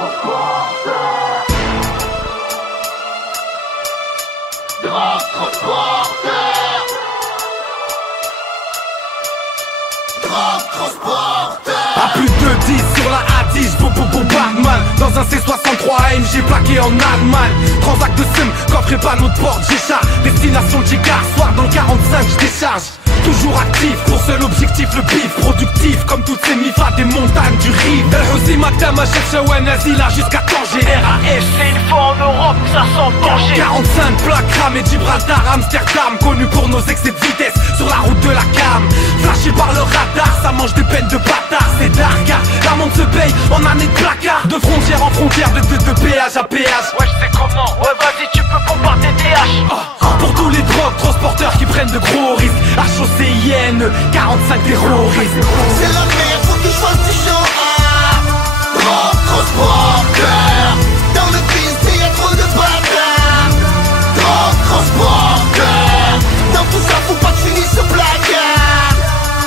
À plus de 10 sur la A10, Batman. Dans un C63 AMG plaqué en Allemagne. Transac de sim, coffre et panneau de porte, j'écharge. Destination Gicard, soir dans le 45, je décharge. Toujours actif, pour seul objectif le bif. Productif, comme toutes ces mifas des montagnes du Rive. El Housi, Magdam, Chef Shawen, Azila jusqu'à Tanger. RAF, c'est une fois en Europe, ça sent danger. 45 plaques ramées, Gibraltar, Amsterdam. Connu pour nos excès de vitesse sur la route de la cam. Flashé par le radar, ça mange des peines de bâtard. C'est dark, la monde se paye en année de placard. De frontière en frontière, de péage à péage. Ouais, je sais comment, ouais vas-y tu peux combattre des TH. Pour tous les drogues transporteurs qui prennent de gros risques. HOCIN, 45 terroristes. C'est la merde, faut que je fasse du genre. Drogue transporteur. Dans le piste, y'a trop de bâtards. Drogue transporteur. Dans tout ça, faut pas que je finisse ce placard.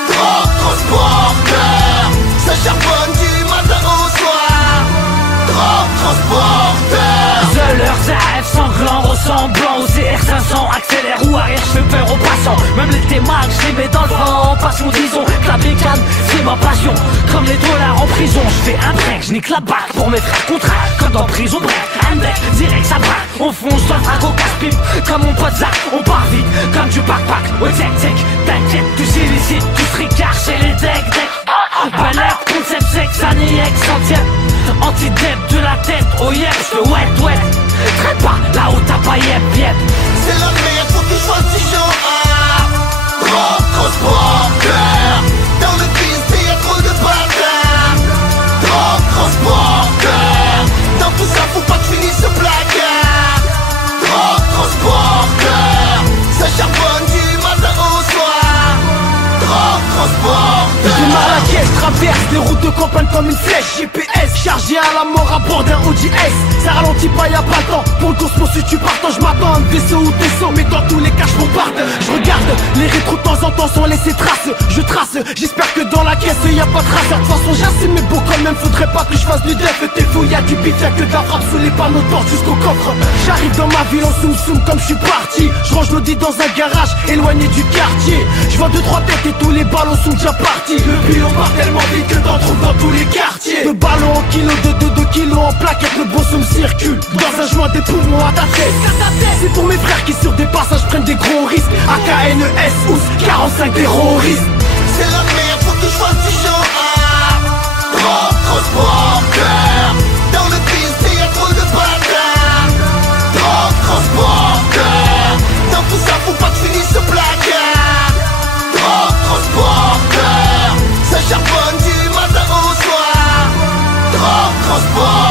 Drogue transporteur. Ça charbonne du matin au soir. Drogue transporteur. Zeller, ZF, sanglant, ressemblant au CR500. Accélère ou arrière, je fais peur aux passants. Même les témacs, je les mets dans le vent. Passion, disons, que la bécane, c'est ma passion. Comme les dollars en prison, je fais un break, je nique la bac pour mes frères contrats. Comme dans prison break, un deck, direct ça braque. On fonce dans le frac au casse-pipe. Comme mon pote Zach, on part vite, comme du backpack. Ouais, tic, t'inquiète, tu illicite, tu tricard chez les deck. Balèque, concept sexe, année centième. Anti-dep de la tête, oh yeah, j'te wet. Traite pas, là-haut t'as pas yep. C'est la merde, faut que je fasse du genre. Drogue transporteur. Dans le piste, y'a trop de bâtards. Drogue transporteur. Dans tout ça, faut pas que je finisse ce placard. Drogue transporteur. Ça charbonne du matin au soir. Drogue transporteur. Je démarre la caisse, traverse les routes de campagne comme une flèche. GPS chargé à la mort à bord d'un Audi S. Ça ralentit pas, y'a pas le temps. Pour le cosmos si tu partant, je m'attends à un vaisseau ou vaisseau. Mais dans tous les cas je bombarde. Je regarde les rétros de temps en temps sans laisser trace. Je trace, j'espère que dans la caisse y'a pas de trace. De toute façon j'assume mes beaux quand même. Faudrait pas que je fasse du def. T'es fou, y'a du bif, y'a que de la frappe sous les panneaux de porte jusqu'au coffre. J'arrive dans ma ville en soum comme je suis parti. Je range l'audi dans un garage éloigné du quartier. Je vois 2-3 têtes et tous les ballons sont déjà partis. Le bilan part tellement vite que t'en trouves dans tous les quartiers. 2 ballons en kilo, 2 kilos en plaquettes. Le bon me circule dans un joint des poumons à ta tête. C'est pour mes frères qui sur des passages prennent des gros risques. AKNES, OUS, 45 terroristes. C'est la merde, faut que je fasse du genre. Drogue transporteur. Dans le piste, y'a trop de bâtards. Drogue transporteur. Dans tout ça, faut pas que je finisse ce placard. Drogue transporteur. Ça charbonne du matin au soir. Drogue transporteur.